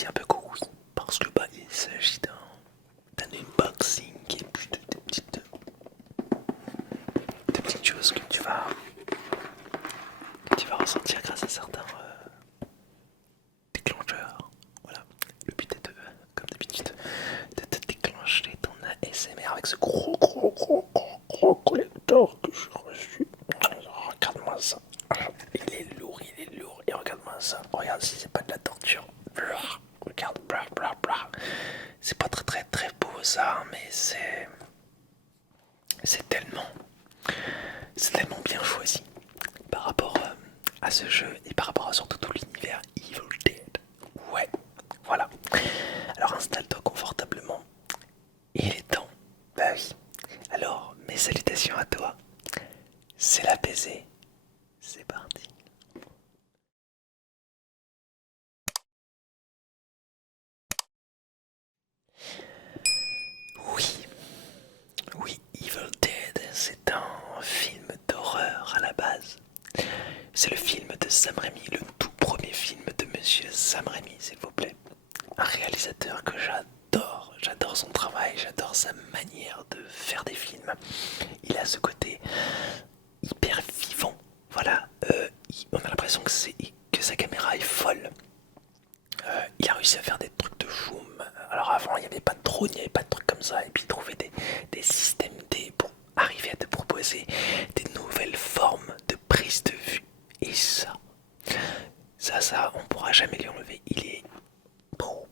dit un peu que oui, parce que bah, il s'agit d'un unboxing et puis de petites choses que tu vas ressentir grâce à certains déclencheurs. Voilà, le but est de, comme d'habitude, de te déclencher ton ASMR avec ce gros collector que j'ai reçu. Regarde-moi ça. Il est lourd. Et regarde-moi ça. Regarde si c'est pas de la torture. Regarde, c'est pas très beau ça, mais c'est tellement, c'est tellement bien choisi par rapport à ce jeu et par rapport à surtout tout l'univers Evil Dead. Ouais, voilà. Alors installe-toi confortablement. Il est temps. Bah oui. Alors, mes salutations à toi. C'est l'apaisé. C'est parti. Oui, oui, Evil Dead, c'est un film d'horreur à la base. C'est le film de Sam Raimi, le tout premier film de Monsieur Sam Raimi, s'il vous plaît. Un réalisateur que j'adore. J'adore son travail, j'adore sa manière de faire des films. Il a ce côté hyper vivant. Voilà, on a l'impression que sa caméra est folle. Il a réussi à faire des trucs de fou. Alors avant, il n'y avait pas de drone, il n'y avait pas de trucs comme ça. Et puis trouver des systèmes D pour arriver à te proposer des nouvelles formes de prise de vue. Et ça, on pourra jamais lui enlever. Il est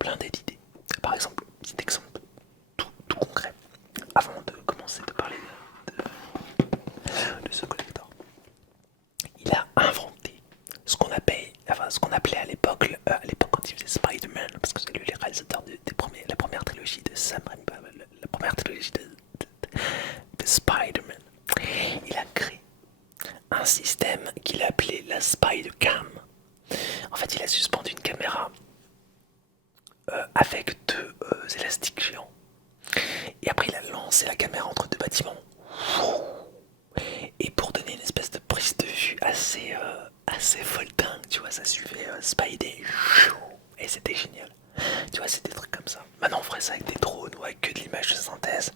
blindé d'idées. Par exemple, petit exemple tout concret. Avant de commencer de parler de ce collector, il a inventé ce qu'on appelait à l'époque quand il faisait Spider-Man, parce que c'est lui le réalisateur la première trilogie de Sam Raimi, la première trilogie de Spider-Man. Il a créé un système qu'il a appelé la Spider-Cam. En fait, il a suspendu une caméra avec deux élastiques géants. Et après, il a lancé la caméra entre deux bâtiments. Et pour donner une espèce de prise de vue assez folle dingue, tu vois, ça suivait Spidey. Et c'était génial. Tu vois, c'est des trucs comme ça. Maintenant, on ferait ça avec des drones ou avec que de l'image de synthèse.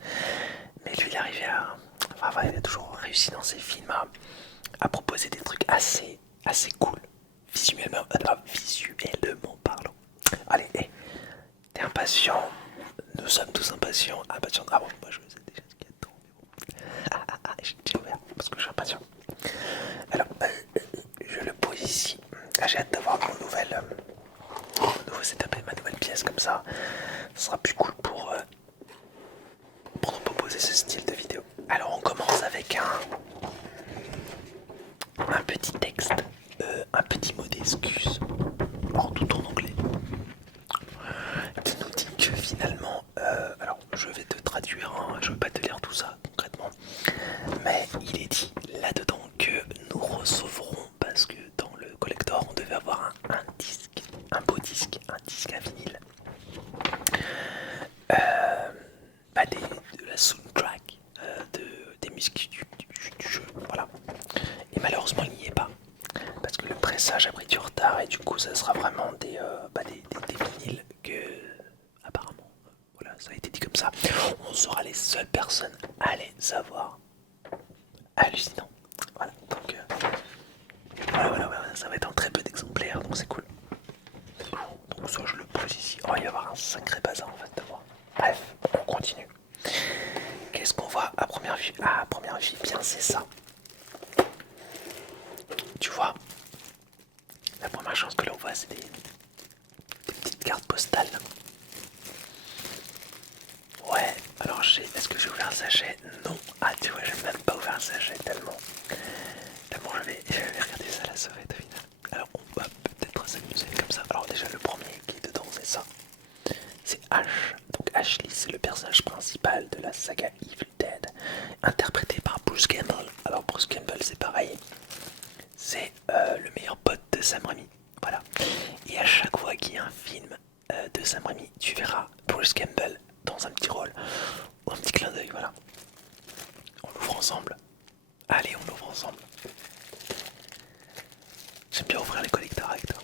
Mais lui, il arrivait à. Enfin, il a toujours réussi dans ses films à proposer des trucs assez cool. Visuellement parlant. Allez, hey, t'es impatient. Nous sommes tous impatients. Impatients. Ah bon, moi je sais déjà ce qu'il y a dedans. J'ai déjà ouvert parce que je suis impatient. Alors, je le pose ici. Là, j'ai hâte d'avoir mon nouveau setup et ma nouvelle pièce comme ça. Ce sera plus cool pour nous proposer ce style de vidéo. Alors, on commence avec un petit texte, un petit mot d'excuse, tout en anglais, qui nous dit que finalement, alors je vais te traduire, hein, je ne vais pas te lire tout ça concrètement, mais il est dit là-dedans que nous recevrons, parce que dans le collector on devait avoir un disque, un beau disque, un disque à vinyle, de la soundtrack, des musiques du jeu, voilà. Et malheureusement il n'y est pas, parce que le pressage a pris du retard et du coup ça sera vraiment des vinyles que apparemment, voilà, ça a été dit comme ça, on sera les seules personnes à les avoir. Hallucinant. Voilà, donc voilà, ça va être en très peu d'exemplaires, donc c'est cool. Donc ça je le pose ici. Oh, il va y avoir un sacré bazar en fait de moi. Bref, on continue. Qu'est-ce qu'on voit à première vue? Ah, à première vue, bien c'est ça. Tu vois, la première chose que l'on voit, c'est des petites cartes postales. Ouais, alors est-ce que j'ai ouvert un sachet? Non. Ah, tu vois, j'ai même pas ouvert un sachet tellement je vais regarder ça la soirée de finale. Alors, on va peut-être s'amuser comme ça. Alors, déjà, le premier qui est dedans, c'est ça. C'est Ash. Donc, Ashley, c'est le personnage principal de la saga Evil Dead, interprété par Bruce Campbell. Alors, Bruce Campbell, c'est pareil. C'est le meilleur pote de Sam Raimi. Voilà. Et à chaque fois qu'il y a un film de Sam Raimi, tu verras Bruce Campbell dans un petit rôle ou un petit clin d'œil. Voilà. On l'ouvre ensemble. Allez, on l'ouvre ensemble. J'aime bien ouvrir les collecteurs avec toi.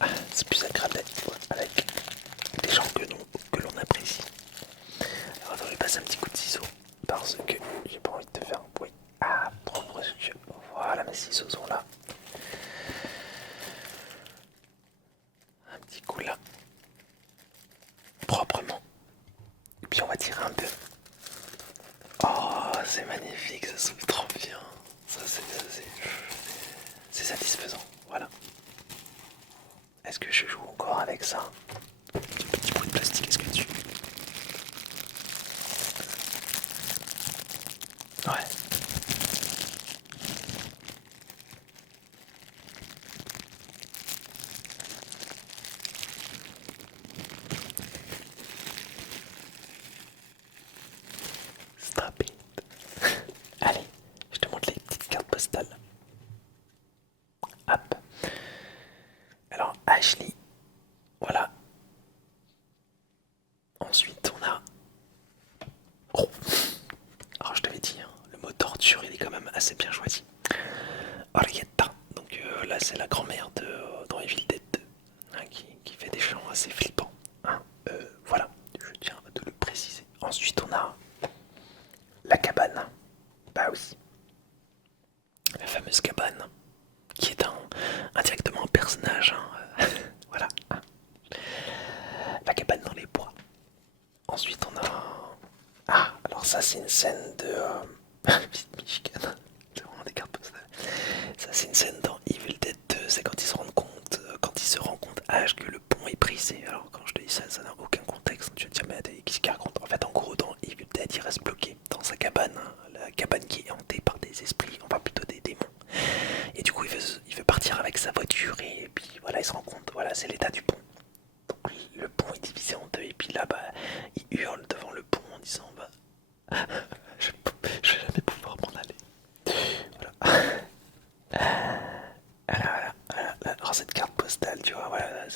Ah, c'est plus agréable un petit coup là, proprement. Et puis on va tirer un peu. Oh, c'est magnifique, ça s'ouvre trop bien. C'est satisfaisant, voilà. Est-ce que je joue encore avec ça? Petit bout de plastique, est-ce que tu... Ouais. Stop it. Allez, je te montre les petites cartes postales. Hop. Alors, Ashley, voilà. Ensuite, on a... Oh. Alors, je t'avais dit, hein, le mot torture, il est quand même assez bien choisi. Orietta, donc là, c'est la grand-mère dans Evil Dead 2, hein, qui fait des chants assez flippants. Hein. Voilà, je tiens à te le préciser. Ensuite, on a la cabane. Bah oui, la fameuse cabane, qui est indirectement un personnage. Hein. Voilà. La cabane dans les bois. Ensuite, on a... Ah, alors ça, c'est une scène de... Michigan. C'est vraiment des cartes postales. Ça, c'est une scène dans Evil Dead 2. C'est quand ils se rendent compte, quand ils se rendent compte, H, que le pont est brisé. Alors, quand je te dis ça, ça n'a aucun contexte. Tu vas te dire, mais qu'est-ce qu'il raconte? En fait, en gros, dans Evil Dead, il reste bloqué dans sa cabane. Hein, la cabane qui est hantée par des esprits, enfin plutôt des démons. Et du coup, il veut partir avec sa voiture. Et puis, voilà, il se rend compte, voilà, c'est l'état du pont. Donc, le pont est divisé en deux. Et puis là, bah, il hurle devant le pont en disant, bah, je vais jamais pouvoir m'en aller. Voilà. Alors cette carte postale, tu vois, voilà,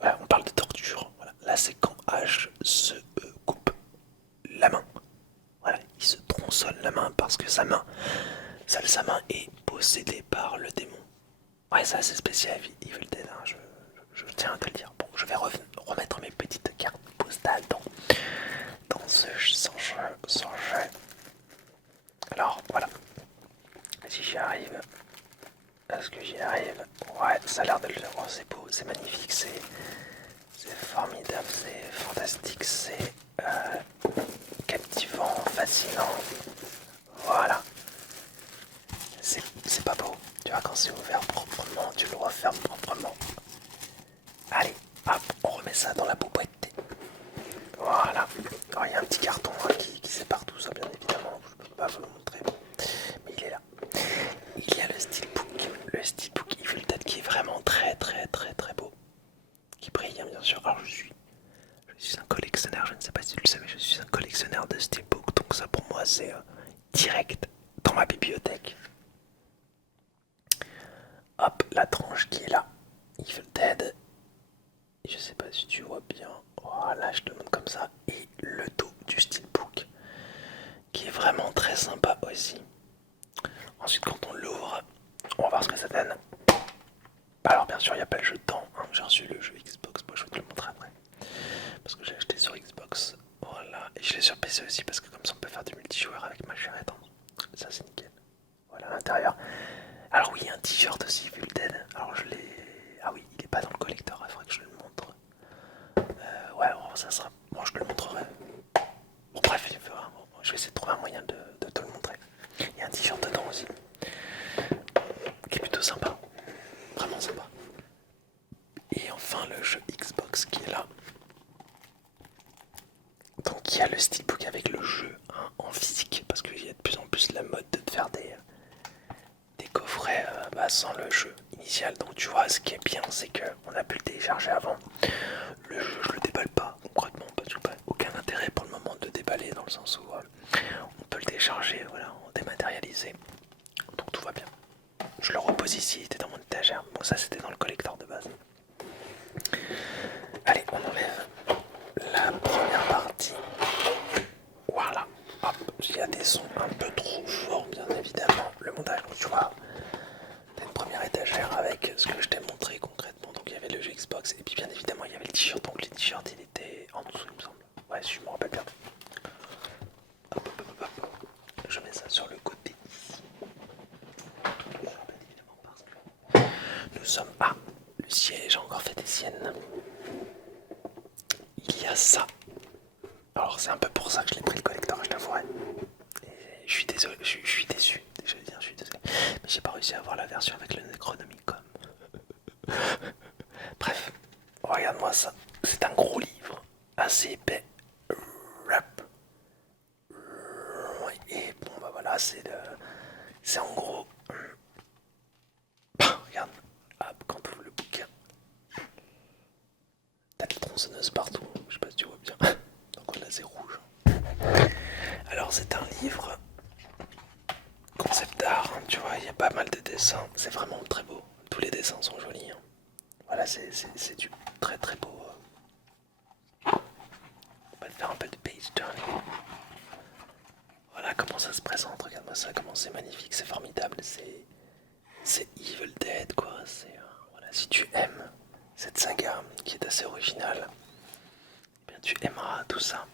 voilà, on parle de torture. Voilà. Là, c'est quand H se coupe la main. Voilà, il se tronçonne la main parce que sa main est possédée par le démon. Ouais, ça c'est spécial Evil Dead, hein, je tiens à te le dire. Bon, je vais remettre mes petites cartes postales dans ce jeu. Alors, voilà. Si j'y arrive, est-ce que j'y arrive? Ouais, ça a l'air de le faire. Oh, c'est beau, c'est magnifique, c'est formidable, c'est fantastique, c'est captivant, fascinant. Voilà. C'est pas beau. Tu vois, quand c'est ouvert proprement, tu le refermes proprement. Allez, hop, on remet ça dans la boîte. Voilà. Alors, il y a un petit carton hein, qui sépare tout ça, bien évidemment. Je peux pas vous le montrer, mais il est là. Il y a le steelbook Evil Dead qui est vraiment très beau, qui brille hein, bien sûr. Alors je suis un collectionneur, je ne sais pas si tu le savais, je suis un collectionneur de steelbook, donc ça pour moi c'est direct dans ma bibliothèque. Hop, la tranche qui est là, Evil Dead. Je sais pas si tu vois bien, voilà je te le montre comme ça, et le dos du steelbook qui est vraiment très sympa aussi. Ensuite quand on l'ouvre, on va voir ce que ça donne. Alors bien sûr il n'y a pas le jeu dedans, hein. J'ai reçu le jeu Xbox, moi je vais te le montrer après. Parce que j'ai acheté sur Xbox, voilà, et je l'ai sur PC aussi parce que comme ça on peut faire du multijoueur avec ma chère étendre. Ça c'est nickel. Voilà à l'intérieur. Alors oui, un t-shirt aussi Evil Dead. Alors je l'ai... Ah oui, il est pas dans le collector, il faudrait que je le montre. Ouais, bon, ça sera... Bon, je te le montrerai. Bon bref, bon, je vais essayer de trouver un moyen de te le montrer. Il y a un t-shirt dedans aussi. Qui est plutôt sympa. Vraiment sympa. Et enfin le jeu Xbox qui est là. Donc il y a le steelbook avec le jeu hein, en physique. Parce qu'il y a de plus en plus la mode de te faire des coffrets sans le jeu initial. Donc tu vois ce qui est bien c'est qu'on a pu le télécharger avant. Le jeu je le déballe pas concrètement parce que aucun intérêt pour le moment de déballer dans le sens où on peut le télécharger voilà, en dématérialisé. Donc tout va bien. Je le repose ici, il était dans mon étagère. Bon ça c'était dans le collector de base. Allez on enlève la première partie. Voilà. Hop, il y a des sons un peu trop forts bien évidemment. Le montage donc tu vois. T'as une première étagère avec ce que je t'ai montré concrètement. Donc il y avait le jeu Xbox et puis bien évidemment il y avait le t-shirt. Donc le t-shirt il était en dessous il me semble. Ouais si je me rappelle bien. Hop. Je mets ça sur le côté ici. Nous sommes à le siège, j'ai encore fait des ancienne, il y a ça. Alors c'est un peu pour ça que je l'ai pris le collector, je t'avouerai. Je suis désolé, je suis déçu. Je veux dire, je suis désolé. Mais j'ai pas réussi à avoir la version avec le Necronomicon. Bref, regarde-moi ça. C'est un gros livre, assez épais. Rap. Et bon bah voilà, c'est en gros. Regarde, hop, quand tu ouvres le bouquin, t'as des tronçonneuses partout. Je sais pas si tu vois bien. Donc là c'est rouge. Alors c'est un livre concept art, hein, tu vois, il y a pas mal de dessins. C'est vraiment très beau. Tous les dessins sont jolis. Hein. Voilà, c'est du très très beau. On va te faire un peu de page turning. Voilà comment ça se présente, regarde-moi ça, comment c'est magnifique, c'est formidable, c'est Evil Dead quoi. Voilà, si tu aimes cette saga qui est assez originale, eh bien tu aimeras tout ça.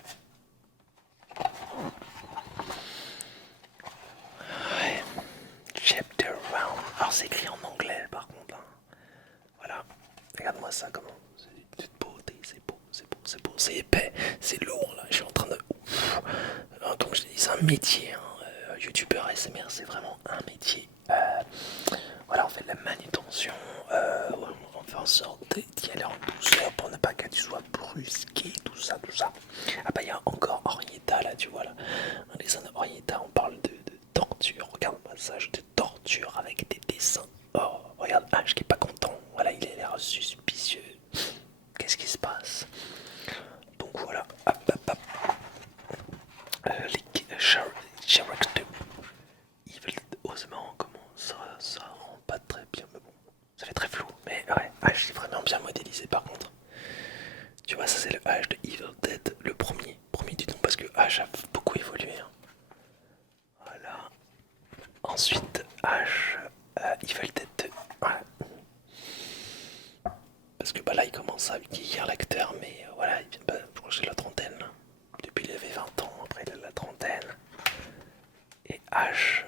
Ouais. Chapter Round. Alors c'est écrit en anglais par contre. Hein. Voilà, regarde-moi ça comment. C'est de beauté, c'est beau, c'est beau, c'est beau, c'est épais, c'est lourd là. Je suis en train de. Ouf. Comme je te dis, c'est un métier. Hein. YouTubeur ASMR, c'est vraiment un métier. Voilà, on fait de la manutention. On fait en sorte d'y aller en douceur pour ne pas que tu sois brusqué, tout ça, tout ça. Ah bah il y a encore Orietta là, tu vois là. Dans les zones Orietta, on parle de torture. Regarde un massage de torture avec des dessins. Oh, regarde H qui est pas content. Voilà, il a l'air suspicieux. Qu'est-ce qui se passe? Donc voilà, hop, hop, hop. Les characters Evil, heureusement, comment ça rend pas très bien, mais bon, ça fait très flou. Mais ouais, H est vraiment bien modélisé par contre. Tu vois, ça c'est le H de Evil Dead, le premier du nom, parce que H a beaucoup évolué. Hein. Voilà. Ensuite, H, Evil Dead 2. Voilà. Parce que bah là, il commence à vieillir l'acteur, mais voilà, il vient, bah, je crois que j'ai la trentaine. Là. Depuis, il avait 20 ans, après, il a la trentaine. Et H,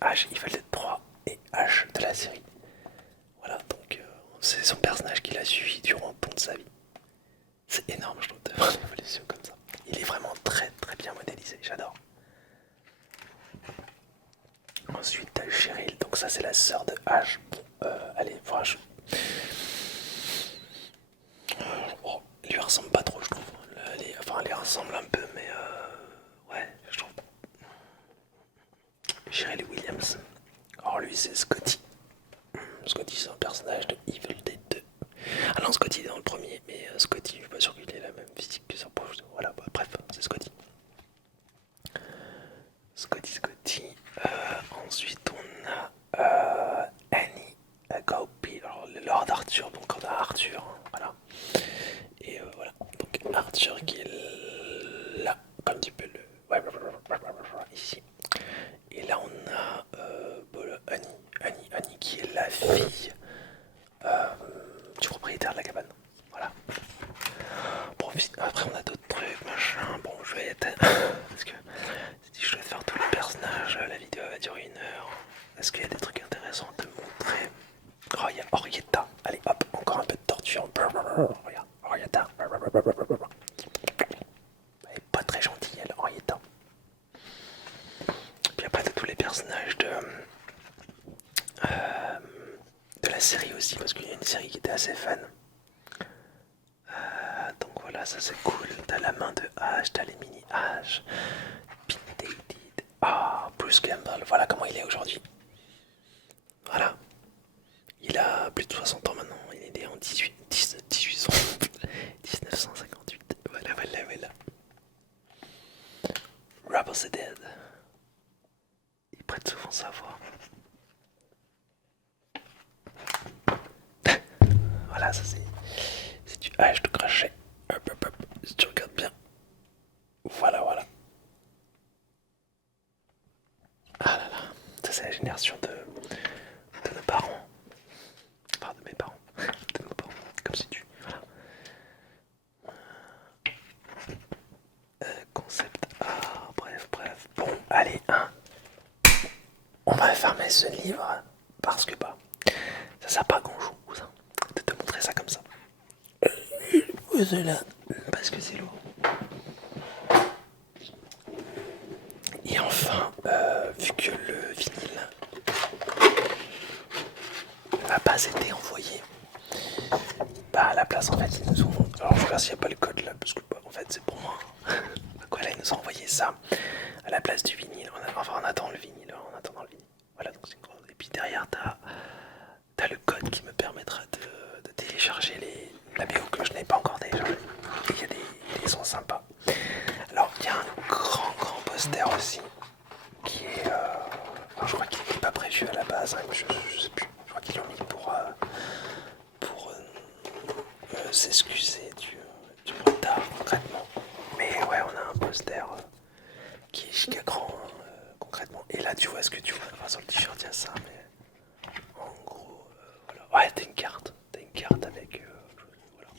H, Evil Dead 3 et H de la série. Voilà, donc c'est son personnage qu'il a suivi durant toute sa vie. C'est énorme, je trouve, de voir l'évolution comme ça. Il est vraiment très très bien modélisé, j'adore. Ensuite, t'as Cheryl, donc ça c'est la sœur de H. Bon, allez, voilà, oh, elle lui ressemble pas trop, je trouve. Enfin, elle lui ressemble un peu, mais ouais, je trouve. Cheryl Williams. Alors lui, c'est Scotty. Scotty, c'est un personnage de Evil Dead 2. Ah non, Scotty est dans le premier, mais Scotty, je suis pas sûr qu'il ait la même physique que son proche. Voilà, bah, bref, c'est Scotty. Scotty. Ensuite, on a Annie Gaupy, alors le Lord Arthur, donc on a Arthur, hein, voilà. Et voilà, donc Arthur qui est là, comme tu peux le. Ouais, ici. Et là, on a voilà, Annie qui est la fille du propriétaire de la cabane. Voilà. Bon, après, on a d'autres trucs, machin. Bon, je vais être. Parce que si je dois te faire tous les personnages, la vidéo va durer 1 heure. Est-ce qu'il y a des trucs intéressants à te montrer? Oh, il y a Orietta. Allez, hop, encore un peu de torture. Regarde, Orietta. Elle est pas très gentille, elle, Orietta. Puis après, t'as tous les personnages de la série aussi, parce qu'il y a une série qui était assez fan. Donc voilà, ça c'est cool. T'as la main de H, t'as les mini H. Pete David. Ah, Bruce Campbell, voilà comment il est aujourd'hui. Voilà. Il a plus de 60 ans maintenant. Il est né en 1958. Voilà, voilà, voilà. Rob the Dead. Il prête souvent sa voix. Voilà, ça c'est du H de crochet. Hop, hop, hop. Si tu regardes bien. Voilà, voilà. Ah là là. Ça c'est la génération de nos parents. Enfin, de mes parents. De nos parents. Comme si tu. Voilà. Concept. Ah, bref, bref. Bon, allez, hein. On va fermer ce livre parce que bah ça sert pas à grand chose de te montrer ça posez-la parce que c'est lourd. Et enfin, vu que le vinyle n'a pas été envoyé, bah à la place en fait ils nous ont... Alors je regarde s'il n'y a pas le code là parce que bah, en fait c'est pour moi. Donc voilà, ils nous ont envoyé ça à la place du vinyle. Enfin on attend le vinyle, on attend le vinyle. Voilà, donc c'est une grosse... Et puis derrière t'as le code qui me permettra de télécharger la BO que je n'ai pas encore téléchargé. Et il y a des sons sympas. Alors il y a un grand poster aussi qui est... alors, je crois qu'il n'était pas prévu à la base, hein, je sais plus. Je crois qu'ils l'ont mis pour s'excuser du retard concrètement. Mais ouais, on a un poster qui est giga grand concrètement. Et là tu vois ce que tu vois, enfin sur le t-shirt il y a ça, mais en gros, voilà. Ouais, t'as une carte avec... voilà.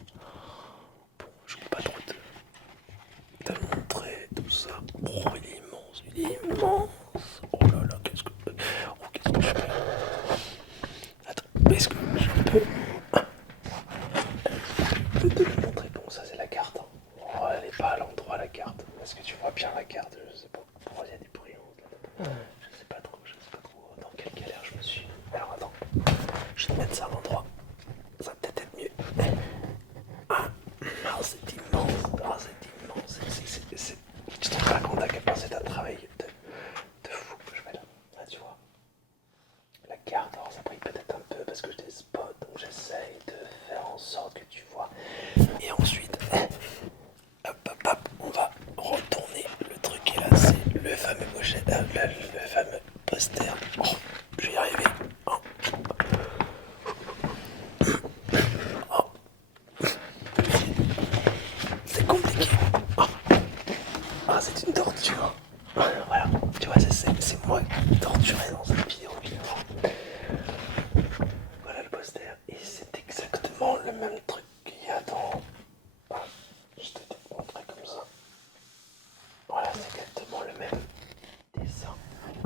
Bon, je ne peux pas trop te le montrer, tout ça. Oh, il est immense, il est immense. Oh là là, qu'est-ce que je fais? Attends, est-ce que je peux te le montrer? Bon, ça c'est la carte. Hein. Oh, elle est pas à l'endroit la carte. Est-ce que tu vois bien la carte? Je sais pas. Pourquoi il y a des bruits je sais pas trop dans quelle galère je me suis. Alors attends, je vais te mettre ça à l'endroit. Ça va peut-être être mieux. Ah, c'est immense. Ah, c'est immense. Je te rends pas compte à quel point c'est un travail de fou que je fais là. Là, tu vois. La carte, alors ça brille peut-être un peu parce que je des spots, donc j'essaye de faire en sorte que tu vois. Et ensuite, hop, on va retourner le truc et là c'est le fameux pochette, le fameux poster. Oh, je vais y arriver. Oh. Oh. C'est compliqué. Oh. Ah, c'est une torture. Voilà, tu vois, c'est moi torturé dans cette vidéo. Voilà le poster. Et c'est exactement le même truc qu'il y a dans... Ah, je te montrer comme ça. Voilà, c'est exactement le même dessin.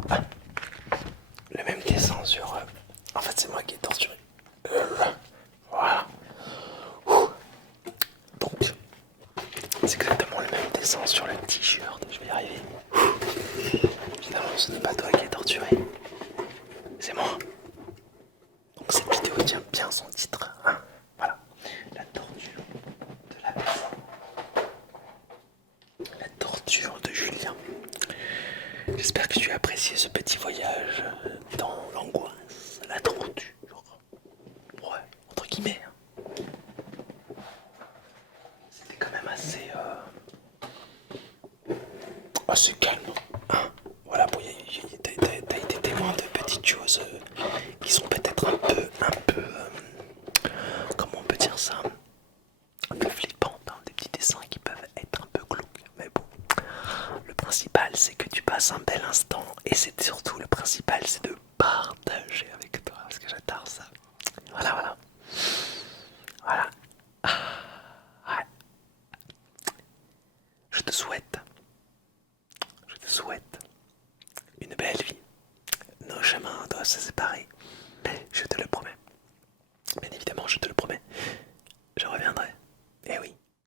Ah, le même dessin sur... En fait, c'est moi qui ai torturé. Voilà. Donc, c'est exactement le même dessin sur le t-shirt. Je vais y arriver. Évidemment, ce n'est pas toi qui es torturé. C'est moi. Donc cette vidéo tient bien son titre. Hein, voilà. La torture de la personne. La torture de Julien. J'espère que tu as apprécié ce petit voyage dans l'angoisse, la torture. Ouais, entre guillemets. C'était quand même assez calme. Hein, voilà, bon, t'as été témoin de petites choses qui sont peut-être comment on peut dire ça, un peu flippantes, hein, des petits dessins qui peuvent être un peu glauques. Mais bon, le principal c'est que tu passes un bel instant et c'est surtout le principal c'est de partager avec toi parce que j'adore ça. Voilà. Voilà. Ouais. Je te souhaite une belle vie. Nos chemins doivent se séparer, mais je te le promets.